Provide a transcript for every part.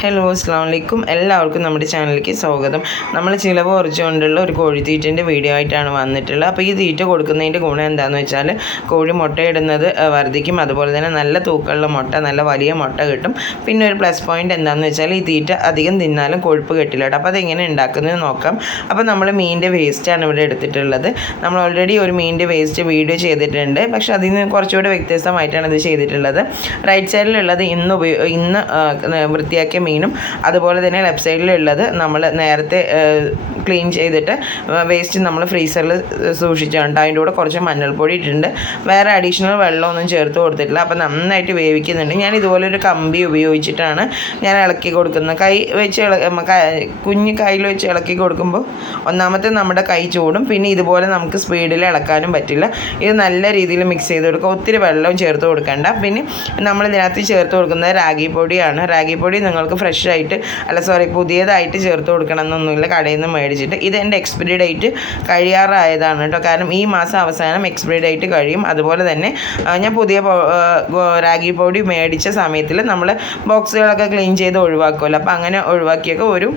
Hello അസ്സാം വലൈക്കും എല്ലാവർക്കും നമ്മുടെ ചാനലിലേക്ക് സ്വാഗതം. നമ്മൾ ചിലവ് കുറച്ചുകൊണ്ടുള്ള ഒരു കോഴിത്തീറ്റന്റെ വീഡിയോ ആയിട്ടാണ് വന്നിട്ടുള്ളത്. അപ്പോൾ ഈ തീറ്റ കൊടുക്കുന്നതിന്റെ ഗുണം എന്താണെന്ന് വെച്ചാൽ കോഴി മുട്ടയിടുന്നത് വർദ്ധിക്കും അതുപോലെ തന്നെ നല്ല തൂക്കമുള്ള മുട്ട നല്ല വലിയ മുട്ട കിട്ടും. പിന്നെ ഒരു പ്ലസ് പോയിന്റ് എന്താണെന്ന് വെച്ചാൽ ഈ തീറ്റ അധികം തിന്നാലും കൊഴുപ്പ് കിട്ടില്ല കേട്ടോ. അപ്പോൾ അതെങ്ങനെ ഉണ്ടാക്കുന്നത് നോക്കാം. അപ്പോൾ നമ്മൾ മീനിന്റെ വേസ്റ്റാണ് ഇവിടെ എടുത്തിട്ടുള്ളത്. നമ്മൾ ഓൾറെഡി ഒരു മീനിന്റെ വേസ്റ്റ് വീഡിയോ ചെയ്തിട്ടുണ്ട്. പക്ഷേ അതിൽ നിന്ന് കുറച്ചുകൂടെ വ്യത്യസ്തമായിട്ടാണ് ഇത് ചെയ്തിട്ടുള്ളത്. റൈറ്റ് സൈഡിലുള്ളത് ഇന്ന് ഉപയോഗ ഇന്ന് വൃത്തിയാക്കിയ മീനും അതുപോലെ തന്നെ ലെഫ്റ്റ് സൈഡിലുള്ളത് നമ്മൾ നേരത്തെ ക്ലീൻ ചെയ്തിട്ട് വേസ്റ്റ് നമ്മൾ ഫ്രീസറിൽ സൂക്ഷിച്ചിട്ടുണ്ട് അതിന്റെ കൂടെ കുറച്ച് മഞ്ഞൾപ്പൊടി ഇട്ടിട്ടുണ്ട്. വേറെ അഡീഷണൽ വെള്ളമൊന്നും ചേർത്ത് കൊടുത്തിട്ടില്ല. അപ്പോൾ നന്നായിട്ട് വേവിക്കുന്നുണ്ട്. ഞാൻ ഇതുപോലെ ഒരു കമ്പി ഉപയോഗിച്ചിട്ടാണ് ഞാൻ ഇളക്കി കൊടുക്കുന്നത്. കൈ വെച്ച് കുഞ്ഞ് കയ്യിൽ വെച്ച് ഇളക്കി കൊടുക്കുമ്പോൾ ഒന്നാമത്തെ നമ്മുടെ കൈ ചൂടും. പിന്നെ ഇതുപോലെ നമുക്ക് സ്പീഡിൽ ഇളക്കാനും പറ്റില്ല. ഇത് നല്ല രീതിയിൽ മിക്സ് ചെയ്ത് കൊടുക്കുക. ഒത്തിരി വെള്ളവും ചേർത്ത് കൊടുക്കണ്ട. പിന്നെ നമ്മൾ ഇതിനകത്ത് ചേർത്ത് കൊടുക്കുന്നത് റാഗി പൊടിയാണ്. റാഗി പൊടി നിങ്ങൾക്ക് ഫ്രഷ് ആയിട്ട് അല്ല സോറി പുതിയതായിട്ട് ചേർത്ത് കൊടുക്കണം എന്നൊന്നുമില്ല കടയിൽ നിന്ന് മേടിച്ചിട്ട് ഇത് എന്റെ എക്സ്പയറി ഡേറ്റ് കഴിയാറായതാണ് കേട്ടോ. കാരണം ഈ മാസം അവസാനം എക്സ്പയറി ഡേറ്റ് കഴിയും. അതുപോലെ തന്നെ ഞാൻ പുതിയ റാഗി പൊടി മേടിച്ച സമയത്തിൽ നമ്മൾ ബോക്സുകളൊക്കെ ക്ലീൻ ചെയ്ത് ഒഴിവാക്കുമല്ലോ അപ്പോൾ അങ്ങനെ ഒഴിവാക്കിയൊക്കെ ഒരു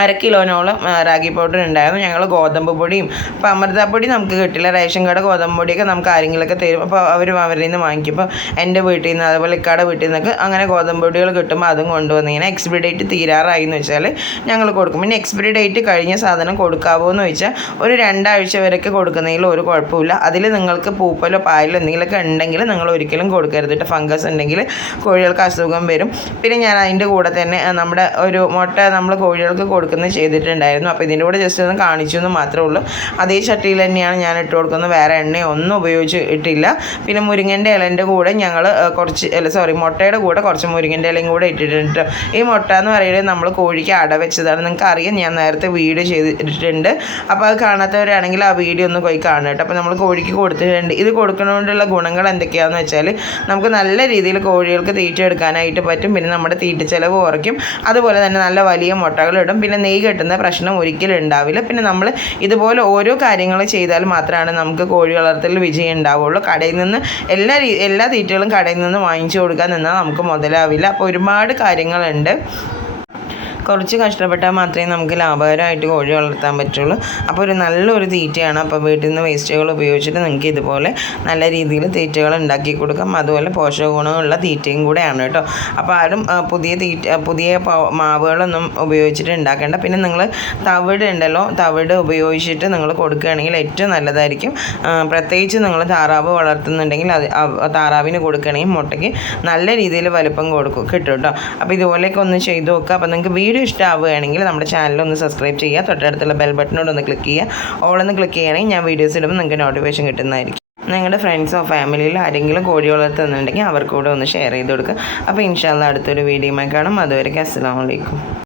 അര കിലോനോളം റാഗി പൗഡർ ഉണ്ടായിരുന്നു. ഞങ്ങൾ ഗോതമ്പ് പൊടിയും അപ്പോൾ അമൃതപ്പൊടി നമുക്ക് കിട്ടില്ല. റേഷൻ കട ഗോതമ്പ് പൊടിയൊക്കെ നമുക്ക് ആരെങ്കിലുമൊക്കെ തരും. അപ്പോൾ അവർ അവരിൽ നിന്ന് വാങ്ങിക്കും. ഇപ്പോൾ എന്റെ വീട്ടിൽ നിന്ന് അതുപോലെ ഇക്കാടെ വീട്ടിൽ നിന്നൊക്കെ അങ്ങനെ ഗോതമ്പ് പൊടികൾ കിട്ടുമ്പോൾ അതും കൊണ്ടുവന്ന് ഇങ്ങനെ എക്സ്പിറി ഡേറ്റ് തീരാറായി എന്ന് വെച്ചാൽ ഞങ്ങൾ കൊടുക്കും. പിന്നെ എക്സ്പിറി ഡേറ്റ് കഴിഞ്ഞ സാധനം കൊടുക്കാവോ എന്ന് ചോദിച്ചാൽ ഒരു രണ്ടാഴ്ച വരെയൊക്കെ കൊടുക്കുന്നതിൽ ഒരു കുഴപ്പമില്ല. അതിൽ നിങ്ങൾക്ക് പൂപ്പലോ പായലോ എന്തെങ്കിലുമൊക്കെ ഉണ്ടെങ്കിൽ നിങ്ങൾ ഒരിക്കലും കൊടുക്കരുത് കേട്ടോ. ഫംഗസ് ഉണ്ടെങ്കിൽ കോഴികൾക്ക് അസുഖം വരും. പിന്നെ ഞാൻ അതിന്റെ കൂടെ തന്നെ നമ്മുടെ ഒരു മുട്ട നമ്മൾ കോഴികൾക്ക് കൊടുക്കുന്നത് ചെയ്തിട്ടുണ്ടായിരുന്നു. അപ്പോൾ ഇതിന്റെ കൂടെ ജസ്റ്റ് ഒന്ന് കാണിച്ചു എന്ന് മാത്രമേ ഉള്ളൂ. അതേ ചട്ടിയിൽ തന്നെയാണ് ഞാൻ ഇട്ട് കൊടുക്കുന്നത്. വേറെ എണ്ണ ഒന്നും ഉപയോഗിച്ച് ഇട്ടില്ല. പിന്നെ മുരിങ്ങന്റെ ഇലന്റെ കൂടെ ഞങ്ങൾ കുറച്ച് അല്ല സോറി മുട്ടയുടെ കൂടെ കുറച്ച് മുരിങ്ങന്റെ ഇലയും കൂടെ ഇട്ടിട്ടുണ്ട്. ഈ മുട്ട എന്ന് പറയുന്നത് നമ്മൾ കോഴിക്ക് അട വെച്ചതാണ്. നിങ്ങൾക്ക് അറിയാം ഞാൻ നേരത്തെ വീഡിയോ ചെയ്തിട്ടുണ്ട്. അപ്പോൾ അത് കാണാത്തവരാണെങ്കിൽ ആ വീഡിയോ ഒന്ന് പോയി കാണുക കേട്ടോ. അപ്പോൾ നമ്മൾ കോഴിക്ക് കൊടുത്തിട്ടുണ്ട്. ഇത് കൊടുക്കുന്നതുകൊണ്ടുള്ള ഗുണങ്ങൾ എന്തൊക്കെയാണെന്ന് വെച്ചാൽ നമുക്ക് നല്ല രീതിയിൽ കോഴികൾക്ക് തീറ്റ എടുക്കാനായിട്ട് പറ്റും. പിന്നെ നമ്മുടെ തീറ്റ ചിലവ് കുറയ്ക്കും. അതുപോലെ തന്നെ നല്ല വലിയ മുട്ടകൾ ഇടും പിന്നെ നെയ്യ് കെട്ടുന്ന പ്രശ്നം ഒരിക്കലും ഉണ്ടാവില്ല. പിന്നെ നമ്മൾ ഇതുപോലെ ഓരോ കാര്യങ്ങൾ ചെയ്താൽ മാത്രമാണ് നമുക്ക് കോഴി വളർത്തൽ വിജയം ഉണ്ടാവുള്ളൂ. കടയിൽ നിന്ന് എല്ലാ എല്ലാ തീറ്റകളും കടയിൽ നിന്ന് വാങ്ങിച്ചു കൊടുക്കാൻ നിന്നാൽ നമുക്ക് മുതലാവില്ല. അപ്പോൾ ഒരുപാട് കാര്യങ്ങളുണ്ട്. കുറച്ച് കഷ്ടപ്പെട്ടാൽ മാത്രമേ നമുക്ക് ലാഭകരമായിട്ട് കോഴി വളർത്താൻ പറ്റുള്ളൂ. അപ്പോൾ ഒരു നല്ലൊരു തീറ്റയാണ്. അപ്പോൾ വീട്ടിൽ നിന്ന് വേസ്റ്റുകൾ ഉപയോഗിച്ചിട്ട് നിങ്ങൾക്ക് ഇതുപോലെ നല്ല രീതിയിൽ തീറ്റകൾ ഉണ്ടാക്കി കൊടുക്കാം. അതുപോലെ പോഷക ഗുണമുള്ള തീറ്റയും കൂടെയാണ് കേട്ടോ. അപ്പോൾ ആരും പുതിയ തീറ്റ പുതിയ മാവുകളൊന്നും ഉപയോഗിച്ചിട്ട് ഉണ്ടാക്കേണ്ട. പിന്നെ നിങ്ങൾ തവിട് ഉണ്ടല്ലോ തവിട് ഉപയോഗിച്ചിട്ട് നിങ്ങൾ കൊടുക്കുകയാണെങ്കിൽ ഏറ്റവും നല്ലതായിരിക്കും. പ്രത്യേകിച്ച് നിങ്ങൾ താറാവ് വളർത്തുന്നുണ്ടെങ്കിൽ അത് താറാവിന് കൊടുക്കുകയാണെങ്കിൽ മുട്ടയ്ക്ക് നല്ല രീതിയിൽ വലുപ്പം കൊടുക്കും കിട്ടും കേട്ടോ. അപ്പോൾ ഇതുപോലെയൊക്കെ ഒന്ന് ചെയ്ത് നോക്കുക. അപ്പോൾ നിങ്ങൾക്ക് വീഡിയോ ഇഷ്ടമാവുകയാണെങ്കിൽ നമ്മുടെ ചാനൽ ഒന്ന് സബ്സ്ക്രൈബ് ചെയ്യുക. തൊട്ടടുത്തുള്ള ബെൽ ബട്ടനോട് ഒന്ന് ക്ലിക്ക് ചെയ്യുക. ഓളൊന്ന് ക്ലിക്ക് ചെയ്യുകയാണെങ്കിൽ ഞാൻ വീഡിയോസ് ഇടുമ്പോൾ നിങ്ങൾക്ക് നോട്ടിഫിക്കേഷൻ കിട്ടുന്നതായിരിക്കും. നിങ്ങളുടെ ഫ്രണ്ട്സോ ഫാമിലിയിലോ ആരെങ്കിലും കോഴി വളർത്തുന്നുണ്ടെങ്കിൽ അവർക്കൂടെ ഒന്ന് ഷെയർ ചെയ്ത് കൊടുക്കുക. അപ്പോൾ ഇൻഷാല്ല അടുത്തൊരു വീഡിയോയുമായി കാണും. അതുവരെ അസ്സാം വലൈക്കും